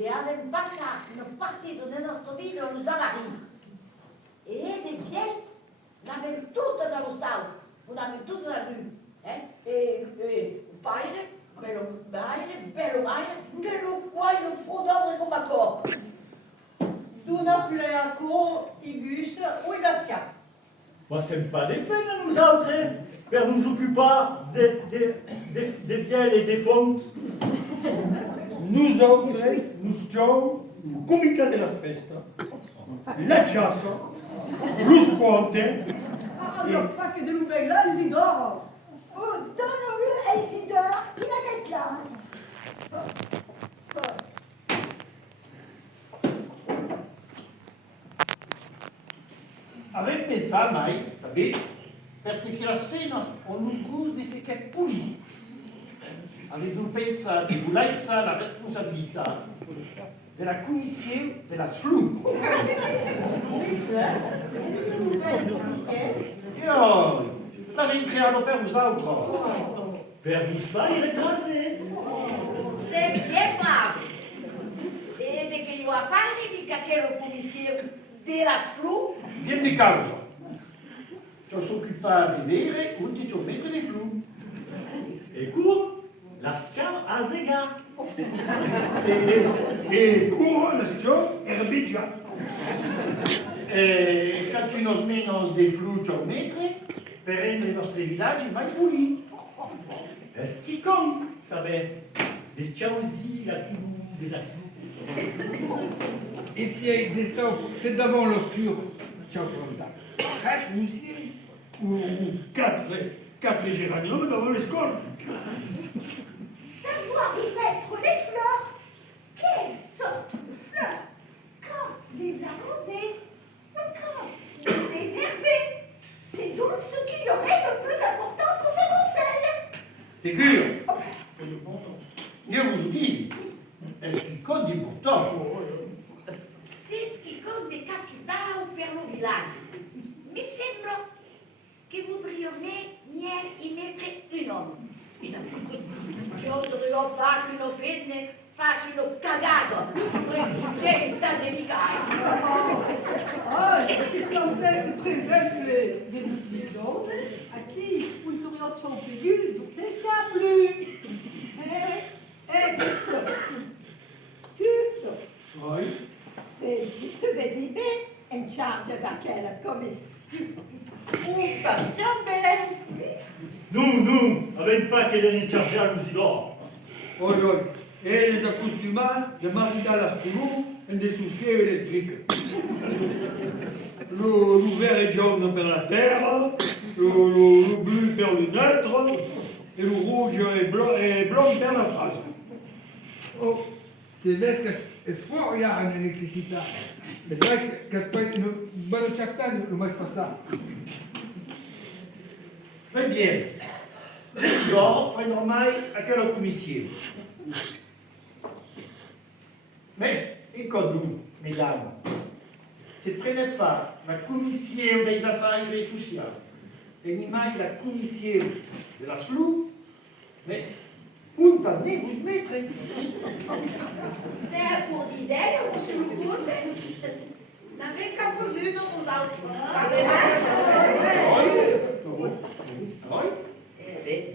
Et avec pas ça, une partie de notre vie nous avarie. Et des vieilles, nous avons toutes à l'hostal, nous avons toutes à la rue. Et baile, bello baile, che lo qua il frodom come accordo. D'una pleaco, Auguste ou Bastien. Moi, c'est pas des faits, nous autres, pour nous occuper des vieilles et des fonds. Nous autres, nous sommes le comité de la festa, la chiassa, lo squante. Non, pas que de nouvelles là, Isidore. Oh, donne-le à Isidore, il a qu'à là. Avem pensat mai, també, perché la sfena on un gust de se che è pulito. Avem pensat di voler la responsabilità della commissione della SLU. Io l'avem creato per vosaltres. Per vi fare cose. C'est bien brave. Et dès qu'il y a fallu di che la commissione della SFLU, Bien di causa. Ci s'occupa di vere e ci mettere di flu. Et cours, la sciam a zega. E cours, l'estion, herbidja. E quand tu nos menos di flu ci mettere, per rendere i nostri villaggi mai puliti. Est-ce qui compte, savez, des chausi, la toulou, de la sou. Et puis, c'est devant le cure, Chaponda. Reste musée. Ou quatre géraniums devant l'école. Savoir y mettre les fleurs. Quelle sorte de fleurs? Quand les arroser, quand les désherber. C'est donc ce qu'il y aurait de plus important pour ce conseil. C'est sûr. Je vous dis, est-ce qu'il compte d'important? c'est ce qui compte des capitales per le village. Mais sembra che voudrions miel y mettre un homme. Je voudrais pas qu'une fenne fasse une cagade sur un sujet tan délicat. Ah, ce qui comptait, c'est présent des petits gens à qui une tournure champégue, donc t'es ça plus. Juste. Oui. Tu veux bien en charge d'aquella commission. Ou Bastien Belle. Nous, avec pas qu'elle est chargée à l'Usidore. Oui. Et les accoutuments de Maridal Artoulou et des souciers électriques. Le vert et jaune per la terre, le bleu per le neutre, et le rouge et blanc per la phrase. Oh, c'est vrai que c'est fort, il y a une électricité. Mais c'est vrai que c'est pas une bonne chastain, le mois passé. Très bien. L'Isidore prendra mai a quella commissione. Mais, écoutez-nous, mesdames, se prenez pas la commission des affaires sociales et ni mai la commission de la SLU, mais où t'allez-vous mettre? C'est pour d'idées, on se le pose. N'avez qu'à poser dans nos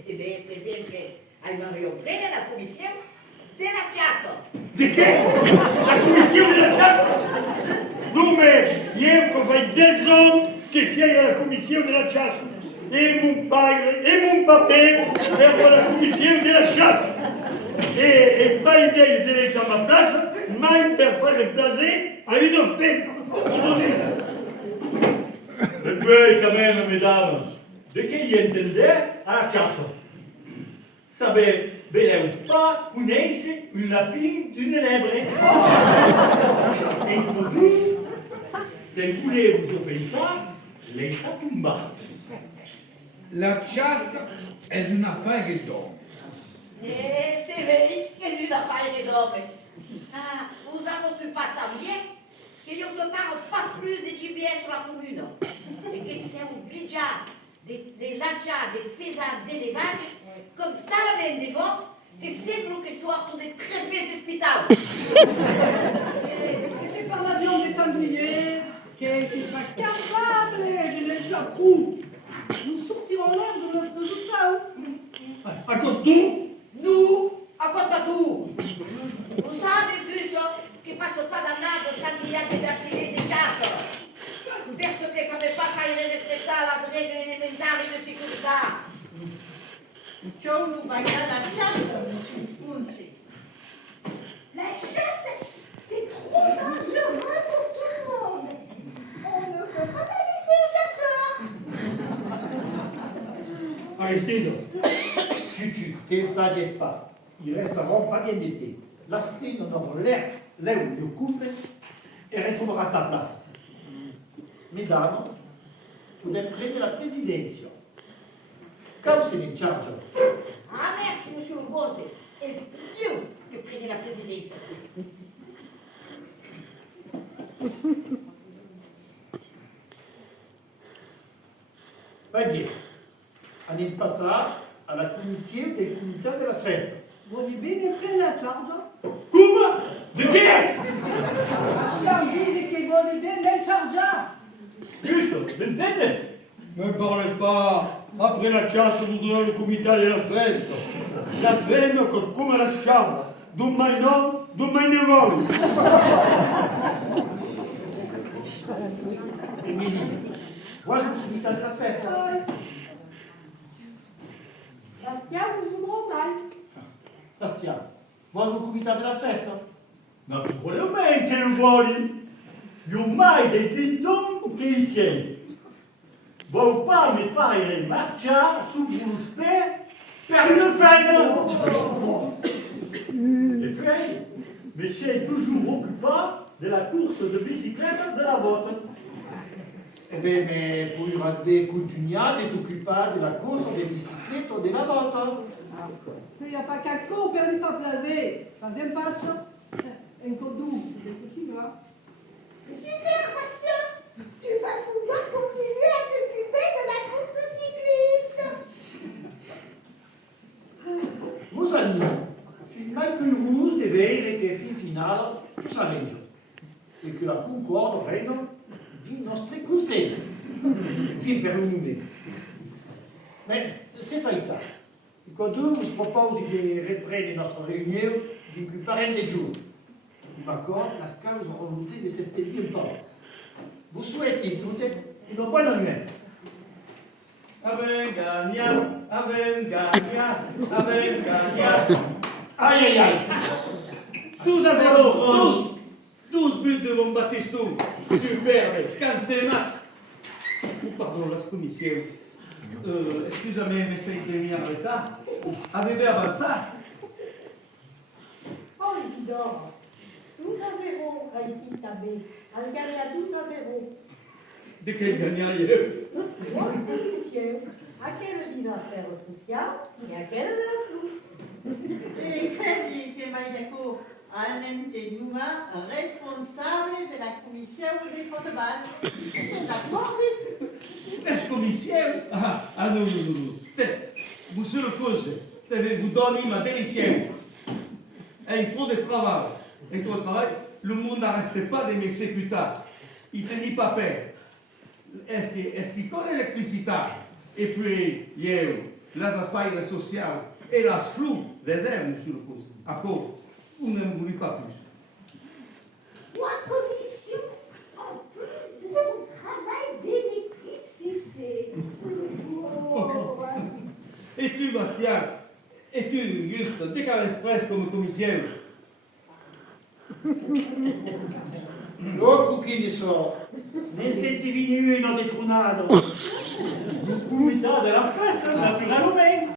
Eh bien, Presidente, abbiamo preso la commissione della chiassa. De qué? La commission de la chasse? Non mais, hier qu'on fait 2 ans que s'il y a la commission de la chasse. Et mon père et mon papa pour la commission de la chasse. Et pas idée de laisser à ma place, même pour faire remplacer à une fête. Et puis, quand même, mesdames, de qui y entendait à la chasse? Savez, belle ou pas, connaisse une lapine d'une lèvre. Et pour nous, si vous voulez vous offrir ça, laissez tomber. La chasse est une affaire d'homme. Et c'est vrai que c'est une affaire d'homme. Ah, vous avez pas tant bien qu'il n'y a pas plus de gibier sur la commune. Et que c'est obligé de l'achat des faisans d'élevage, comme dans la même des vents, che sembra che sorto di 13 mesi di ospitale. Et c'est par la viande des sangliers que c'est pas capable de les tuer à coup. Nous sortirons l'air de notre Gustave. À cause d'où? Nous, à cause de tout. Vous savez, juste, che passo pas dannato sanguinante di accidenti di chasse. Perso che sapeva pas faire rispettare le règles élémentaires de sécurité. Ciao, nous va à la chasse, monsieur Kunze. La chasse, c'est trop dangereux pour tout le monde. On ne peut pas la laisser aux chasseurs. Aristide, Tu t'effades pas. Ils resteront pas bien d'été. L'Astrid n'aura l'air là où le couvre et retrouvera sa place. Mesdames, vous êtes près de la présidence. Comme c'est une charge, Ah, merci, monsieur Gonze. Et c'est you qui prenez la présidence. va dire, on est passé à la commission des comités de la festa. Voglio bene prendere la charge. Come? De che? Bastian dice che vuole bene la charge. Giusto, m'intendes? ne parlez pas. Après la chasse, nous donnons le comité de la fête. La fête, comme la chambre. Domani no, domani ne vol. Émilie, vois le comité de la festa. Bastian, nous jouerons mal. Bastian, vois le comité de la festa. Naturalmente lo vuoi. Io mai dei fintom che insieme. Vuoi pas mi fare marcia su uno spè per une femme. Et puis, mais c'est toujours occupé de la course de bicyclette de la vôtre. Eh bien, mais pour y rester continuer de t'occuper de la course des bicyclettes ou de la moto. Se n'y a pas qu'à court per lui faire plaisir. Ça d'impatch. Un codou, c'est continue. Super, Bastien. Tu vas pouvoir continuer à t'occuper de la course cycliste. Vos amis, Michael Roos devait rester fin finale pour sa région. Et que la concorde règne du nostre cousin. Fin per le moment. Mais c'est faillita. Et quand vous propose de reprendre notre réunion d'une parraine des jours. D'accord, parce que vous auront lutté de cette plaisir pas. Vous souhaitez peut-être une bonne nuit. Avengagna, Avengagna, Avengagna. Aïe aïe aïe. 12-0, 12 buts de mon Battisto. Superbe, cantena. Pardon, la commission. Scusami, mi sei in retard. Avete avanzato? Oh, Isidore, 12-0, Raïssi Tabé. Elle gagne à 12-0. De che gagnai? Votre commission, à quelle des affaires sociales et à quelle de la SLU? Et credi que Maïdako Anente Numa, responsable de la commission des football. C'est d'accord, oui? Est-ce commission? Ah non, non, non, non. Vous sur le cause, vous donnez ma démission. Et trop de travail. Et trop de travail, le monde n'arrête pas de m'exécuter. Il ne dit pas peur. Est-ce qu'il connaît l'électricité? Et puis, hier, les affaires sociales et la flou des airs, monsieur le cause. À cause, vous ne me voulez pas plus. Moi, commission, en plus de son travail d'électricité. Oh. Et tu, Bastien, et tu, juste, dès qu'à l'express comme commissaire. Lo cucchini so, ne siete venuti in una detronata. Le comité de la fête, naturellement.